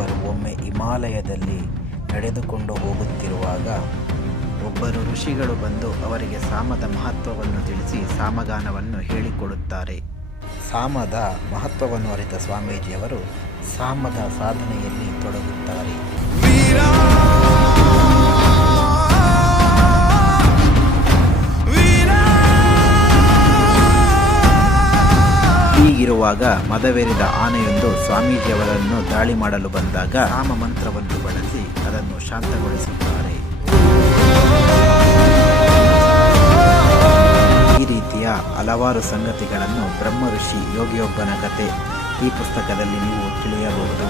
ದಾರಿಯಲ್ಲಿ ನಡೆದುಕೊಂಡು ಹೋಗುತ್ತಿರುವಾಗ ಒಬ್ಬರು ಋಷಿಗಳು ಬಂದು ಅವರಿಗೆ ಸಾಮದ ಮಹತ್ವವನ್ನು ತಿಳಿಸಿ ಸಾಮಗಾನವನ್ನು ಹೇಳಿಕೊಡುತ್ತಾರೆ. ಸಾಮದ ಮಹತ್ವವನ್ನು ಅರಿತ ಸ್ವಾಮೀಜಿಯವರು ಸಾಮದ ಸಾಧನೆಯಲ್ಲಿ ತೊಡಗುತ್ತಾರೆ. ಹೀಗಿರುವಾಗ ಮದವೇರಿದ ಆನೆಯೊಂದು ಸ್ವಾಮೀಜಿಯವರನ್ನು ದಾಳಿ ಮಾಡಲು ಬಂದಾಗ ರಾಮ ಮಂತ್ರವನ್ನು ಬಳಸಿ ಅದನ್ನು ಶಾಂತಗೊಳಿಸುತ್ತಾರೆ. ಈ ರೀತಿಯ ಹಲವಾರು ಸಂಗತಿಗಳನ್ನು ಬ್ರಹ್ಮ ಋಷಿ ಯೋಗಿಯೊಬ್ಬನ ಕತೆ ಈ ಪುಸ್ತಕದಲ್ಲಿ ನೀವು ತಿಳಿಯಬಹುದು.